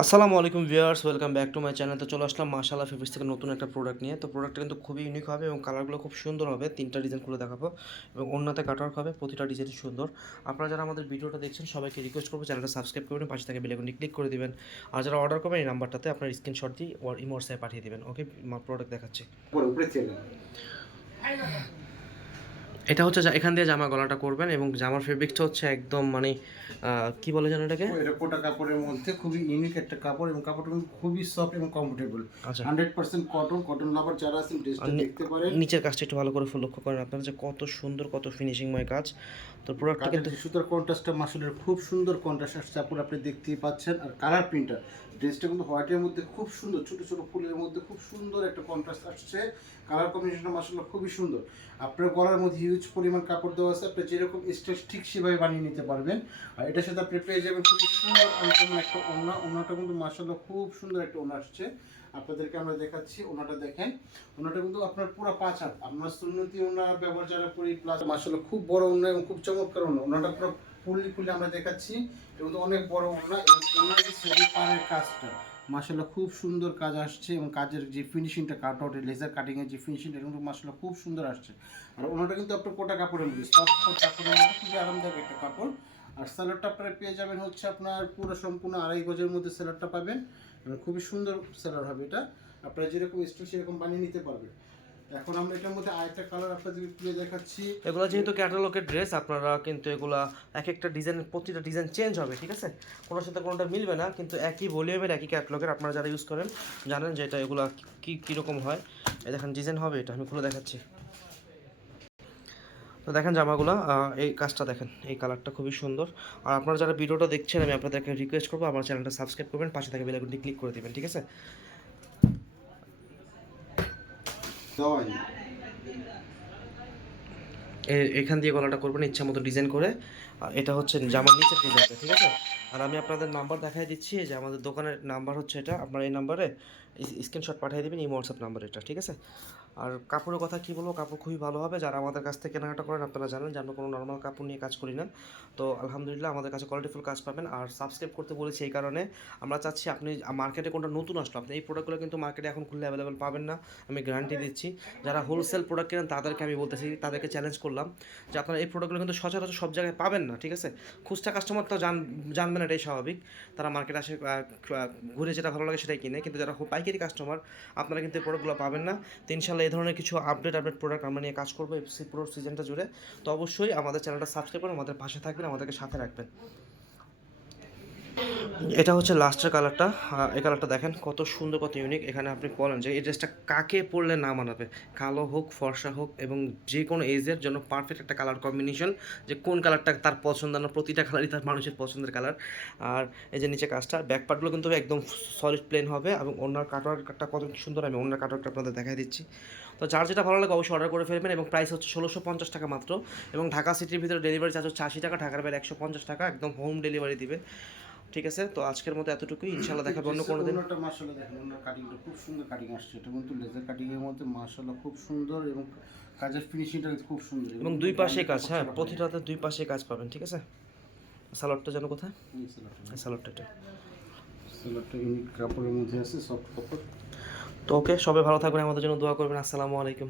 আসসালামু আলাইকুম viewers, welcome back to my channel. তো চলে আসলাম মাশাআল্লাহ ফেব্রিক্স থেকে নতুন একটা প্রোডাক্ট নিয়ে। তো প্রোডাক্টটা কিন্তু খুবই ইউনিক হবে এবং কালারগুলো খুব সুন্দর হবে। 3টা ডিজাইন খুলে দেখাবো এবং ওড়নাতে কাটওয়ার্ক হবে, প্রতিটা ডিজাইনই সুন্দর। আপনারা যারা আমাদের ভিডিওটা দেখছেন সবাইকে রিকোয়েস্ট করবো চ্যানেলটা সাবস্ক্রাইব করবেন, পাশে থেকে বেল আইকনটি ক্লিক করে দিবেন। আর যারা অর্ডার করবেন এই নাম্বারটাতে আপনার স্ক্রিনশট দিয়ে ইমো হোয়াটসঅ্যাপে পাঠিয়ে দিবেন। ওকে, প্রোডাক্ট দেখাচ্ছি। এটা হচ্ছে এখান দিয়ে জামা গলাটা করবেন এবং জামার ফেব্রিক্সটা হচ্ছে একদম মানে কি বলে জানো এটাকে, এটা কোটা কাপড়ের মধ্যে খুবই ইউনিক একটা কাপড় এবং কাপড়টা কিন্তু খুবই সফট এবং কমফোর্টেবল। আচ্ছা, 100% কটন লাভার যারা আছেন ড্রেসটা দেখতে পারেন। নিচের কাজটা একটু ভালো করে লক্ষ্য করেন আপনারা যে কত সুন্দর, কত ফিনিশিংময় কাজ। তো প্রোডাক্টটা কিন্তু সুতার কন্ট্রাস্টটা মাসলের খুব সুন্দর কন্ট্রাস্ট আসছে, আপনি দেখতেই পাচ্ছেন। আর কালার প্রিন্টার ড্রেসটা কিন্তু হোয়াইটের মধ্যে খুব সুন্দর, ছোট ছোট ফুলের মধ্যে খুব সুন্দর একটা কন্ট্রাস্ট আসছে। কালার কম্বিনেশনটা মাশাআল্লাহ খুবই সুন্দর। আপনার গলার মধ্যে হিউজ পরিমাণ কাপড় দেওয়া আছে, আপনি যেরকম স্টাইল ঠিক সেভাবে বানিয়ে নিতে পারবেন। আর এটার সাথে আপনি পেয়ে যাবেন খুবই সুন্দর আনকমন একটা ওড়নাটা কিন্তু মাশাআল্লাহ খুব সুন্দর একটা ওড়না আসছে। আপনাদেরকে আমরা দেখাচ্ছি ওড়নাটা, দেখেন ওড়নাটা কিন্তু আপনার পুরো 5 হাত। আমরা সুন্নতি ওড়না ব্যবহার যারা করি, প্লাস মাশাআল্লাহ খুব বড় ওড়না এবং খুব চমৎকার ওড়না। ওড়নাটা পুরো ফুলি আমরা দেখাচ্ছি এবং অনেক বড় ওড়না এবং ওড়নার যে সেটি পাড়ের কাজটা মাশাআল্লাহ খুব সুন্দর কাজ আসছে এবং কাজের যে ফিনিশিংটা, কাট আউটের লেজার কাটিংয়ের যে ফিনিশিংটা এটা কিন্তু মাশাআল্লাহ খুব সুন্দর আসছে। আর ওনাটা কিন্তু আপনার কোটা কাপড়ের মধ্যে, সফট কাপড়ের মধ্যে খুবই আরামদায়ক একটা কাপড়। আর স্যালাডটা আপনারা পেয়ে যাবেন হচ্ছে আপনার পুরো সম্পূর্ণ 2.5 গজের মধ্যে স্যালাডটা পাবেন এবং খুবই সুন্দর স্যালাড হবে এটা। আপনারা যেরকম স্টোর সেরকম বানিয়ে নিতে পারবেন। এখন আমরা এটার মধ্যে আরেকটা কালার আপনাদের তুলে দেখাচ্ছি। এগুলো যেহেতু ক্যাটালগের ড্রেস, আপনারা কিন্তু এগুলা এক একটা ডিজাইনের, প্রতিটা ডিজাইন চেঞ্জ হবে, ঠিক আছে? কোনোর সাথে কোনোটা মিলবে না, কিন্তু একই ভলিউমের একই ক্যাটালগের। আপনারা যারা ইউজ করেন জানেন যে এটা এগুলা কীরকম হয়। এই দেখেন ডিজাইন হবে, এটা আমি খুলে দেখাচ্ছি। তো দেখেন জামাগুলো, এই কাজটা দেখেন, এই কালারটা খুবই সুন্দর। আর আপনারা যারা ভিডিওটা দেখছেন আমি আপনাদেরকে রিকোয়েস্ট করবো আমার চ্যানেলটা সাবস্ক্রাইব করবেন, পাশে থেকে বেল আইকনটি ক্লিক করে দিবেন, ঠিক আছে? এখান দিয়ে গলাটা করবেন ইচ্ছা মতো ডিজাইন করে। আর এটা হচ্ছে জামার নিচের ডিজাইনটা, ঠিক আছে? আর আমি আপনাদের নাম্বার দেখাই দিচ্ছি যে আমাদের দোকানের নাম্বার হচ্ছে এটা। আপনার এই নাম্বারে স্ক্রিনশট পাঠিয়ে দেবেন, এই হোয়াটসঅ্যাপ নাম্বার এটা, ঠিক আছে? আর কাপড়ের কথা কী বলবো, কাপড় খুবই ভালো হবে। যারা আমাদের কাছ থেকে কেনাকাটা করেন আপনারা জানেন যে আমরা কোনো নর্মাল কাপড় নিয়ে কাজ করি না। তো আলহামদুলিল্লাহ আমাদের কাছে কোয়ালিটিফুল কাজ পাবেন। আর সাবস্ক্রাইব করতে বলেছি এই কারণে, আমরা চাচ্ছি আপনি মার্কেটে কোনটা নতুন আসলো, আপনি এই প্রোডাক্টগুলো কিন্তু মার্কেটে এখন খুললে অ্যাভেলেবেল পাবেন না, আমি গ্যারান্টি দিচ্ছি। যারা হোলসেল প্রোডাক্ট কেনেন তাদেরকে আমি বলতেছি, তাদেরকে চ্যালেঞ্জ করলাম যে আপনারা এই প্রোডাক্টগুলো কিন্তু সচরাচর সব জায়গায় পাবেন না, ঠিক আছে? খুচরা কাস্টমার তো জানবেন, এটাই স্বাভাবিক। তারা মার্কেটে আসে, ঘুরে যেটা ভালো লাগে সেটাই কিনে, কিন্তু যারা পাইকারি কাস্টমার আপনারা কিন্তু এই প্রোডাক্টগুলো পাবেন না। তো ইনশাল্লাহ এই ধরনের কিছু আপডেট প্রোডাক্ট আমরা নিয়ে কাজ করবো এই পুরো সিজনটা জুড়ে। তো অবশ্যই আমাদের চ্যানেলটা সাবস্ক্রাইব করে আমাদের পাশে থাকবেন, আমাদেরকে সাথে রাখবেন। এটা হচ্ছে লাস্টের কালারটা। এই কালারটা দেখেন কত সুন্দর, কত ইউনিক। এখানে আপনি বলেন যে এই ড্রেসটা কাকে পরলে না মানাবে, কালো হোক ফর্সা হোক এবং যে কোনো এজের জন্য পারফেক্ট একটা কালার কম্বিনেশন, যে কোন কালারটা তার পছন্দ না, প্রতিটা কালারই তার মানুষের পছন্দের কালার। আর এই যে নিচে কাজটা, ব্যাক পার্টগুলো কিন্তু একদম সলিড প্লেন হবে এবং ওনার কাটওয়ার্কটা কত সুন্দর, আমি ওনার কাটওয়ার্কটা আপনাদের দেখাই দিচ্ছি। তো যার যেটা ভালো লাগে অবশ্যই অর্ডার করে ফেলবেন এবং প্রাইস হচ্ছে 1650 টাকা মাত্র। এবং ঢাকা সিটির ভিতরে ডেলিভারি চার্জ হচ্ছে 80 টাকা, ঢাকার বাইরে 150 টাকা, একদম হোম ডেলিভারি দিবে, ঠিক আছে? তো আজকের মতো এতটুকুই, ইনশাআল্লাহ দেখাবো অন্য কোনো দিন। ওনাটা মাশাআল্লাহ দেখেন, ওনার কাটিংটা খুব সুন্দর কাটিং আসছে। এটা কিন্তু লেজার কাটিং এর মধ্যে মাশাআল্লাহ খুব সুন্দর এবং কাজের ফিনিশিংটা খুব সুন্দর এবং দুই পাশে কাজ, হ্যাঁ প্রতিটাতে দুই পাশে কাজ পাবেন, ঠিক আছে? সালোয়ারটা যেন কোথায়, সালোয়ারটা এটা, সালোয়ারটা ইউনিক কাপড়ের মধ্যে আছে, সফট কাপড়। তো ওকে, সবাই ভালো থাকবেন, আমাদের জন্য দোয়া করবেন। আসসালামু আলাইকুম।